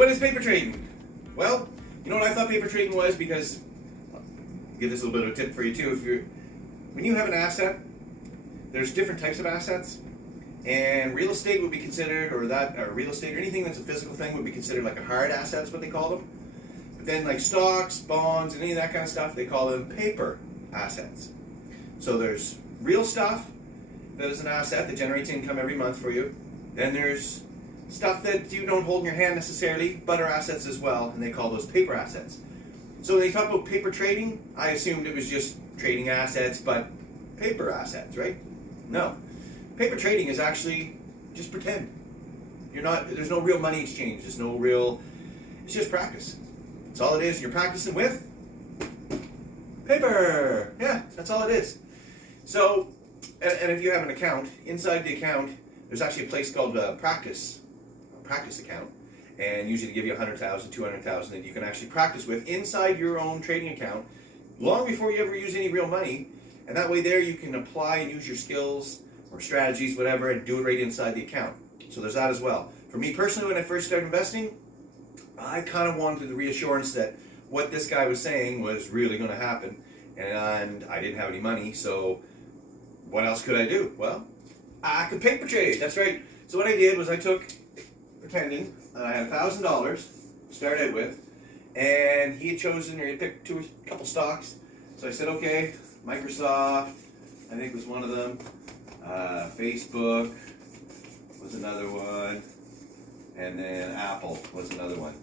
what is paper trading? Well, you know what I thought paper trading was, because I'll give this a little bit of a tip for you too. When you have an asset, there's different types of assets, and real estate would be considered, or real estate or anything that's a physical thing would be considered like a hard asset is what they call them. But then like stocks, bonds, and any of that kind of stuff, they call them paper assets. So there's real stuff that is an asset that generates income every month for you. Then there's stuff that you don't hold in your hand necessarily, but are assets as well, and they call those paper assets. So when they talk about paper trading, I assumed it was just trading assets, but paper assets, right? No. Paper trading is actually just pretend. There's no real money exchange, it's just practice. That's all it is. You're practicing with paper. Yeah, that's all it is. So, and if you have an account, inside the account, there's actually a place called a practice account. And usually they give you 100,000, 200,000 that you can actually practice with inside your own trading account long before you ever use any real money. And that way there you can apply and use your skills or strategies, whatever, and do it right inside the account. So there's that as well. For me personally, when I first started investing, I kind of wanted the reassurance that what this guy was saying was really going to happen. And I didn't have any money, so what else could I do? Well, I could paper trade. That's right. So what I did was I took, pretending that I had $1,000 to start out with, and he had chosen, or he picked a couple stocks. So I said, okay, Microsoft, I think was one of them. Facebook was another one, and then Apple was another one.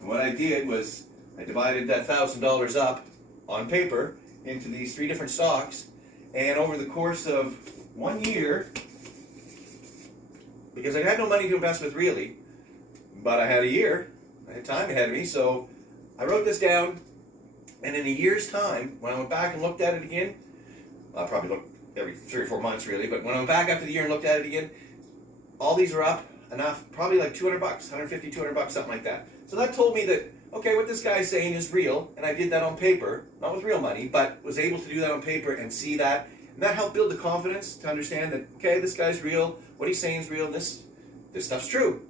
And what I did was I divided that $1,000 up on paper into these 3 different stocks, and over the course of 1 year, because I had no money to invest with really, but I had a year, I had time ahead of me, so I wrote this down, and in a year's time, when I went back and looked at it again, I probably looked every 3 or 4 months really, but when I went back after the year and looked at it again, all these are up enough, probably like $200, 150, $200, something like that. So that told me that, okay, what this guy's saying is real, and I did that on paper, not with real money, but was able to do that on paper and see that, and that helped build the confidence to understand that, okay, this guy's real, what he's saying is real, and this stuff's true.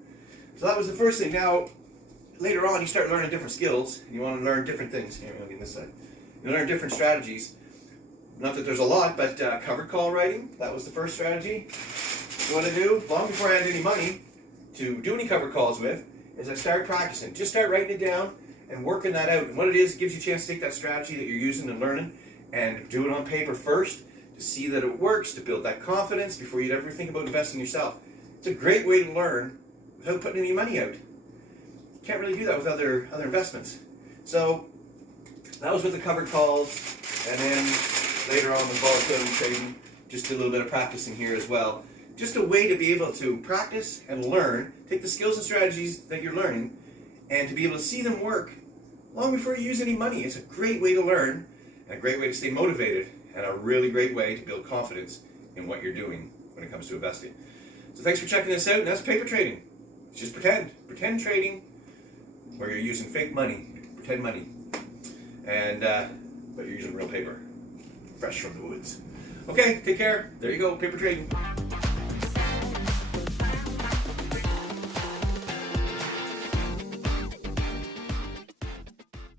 So that was the first thing. Now, later on, you start learning different skills, and you want to learn different things. Here, I'll get this side. You learn different strategies. Not that there's a lot, but covered call writing, that was the first strategy. You want to do, long before I had any money to do any covered calls with, is I started practicing. Just start writing it down and working that out. And what it is, it gives you a chance to take that strategy that you're using and learning and do it on paper first to see that it works, to build that confidence before you'd ever think about investing yourself. It's a great way to learn without putting any money out. You can't really do that with other investments. So that was with the covered calls, and then later on with volatility trading, just did a little bit of practicing here as well. Just a way to be able to practice and learn, take the skills and strategies that you're learning, and to be able to see them work long before you use any money. It's a great way to learn, and a great way to stay motivated, and a really great way to build confidence in what you're doing when it comes to investing. So thanks for checking this out, and that's paper trading. It's just pretend trading, where you're using fake money, pretend money, and but you're using real paper, fresh from the woods. Okay, take care. There you go, paper trading.